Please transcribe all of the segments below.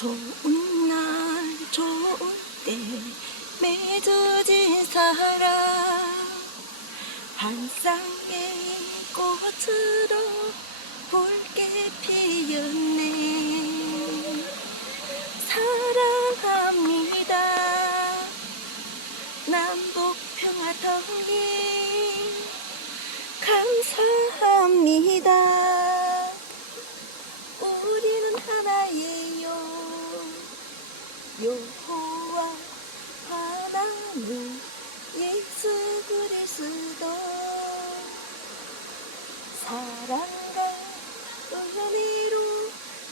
좋은 날 좋은 때 맺어진 사랑 한 쌍의 꽃으로 붉게 피었네 사랑합니다 남북 평화 통일 감사합니다. 우리는 하나예요 여호와 하나님 예수 그리스도. 사랑과 은혜로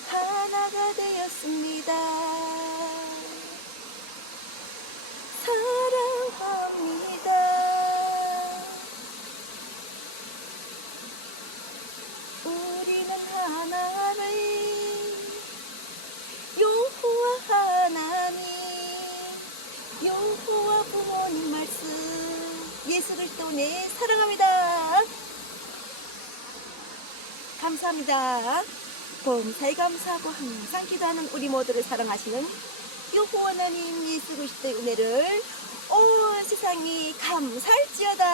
하나가 되었습니다. 사랑합니다. 우리는 하나님 여호와 하나님 여호와 부모님 말씀. 예수 그리스도 내 사랑합니다. 감사합니다. 범사에 감사하고 항상 기도하는 우리 모두를 사랑하시는 여호와 하나님 예수 그리스도의 은혜를 온 세상이 감사할지어다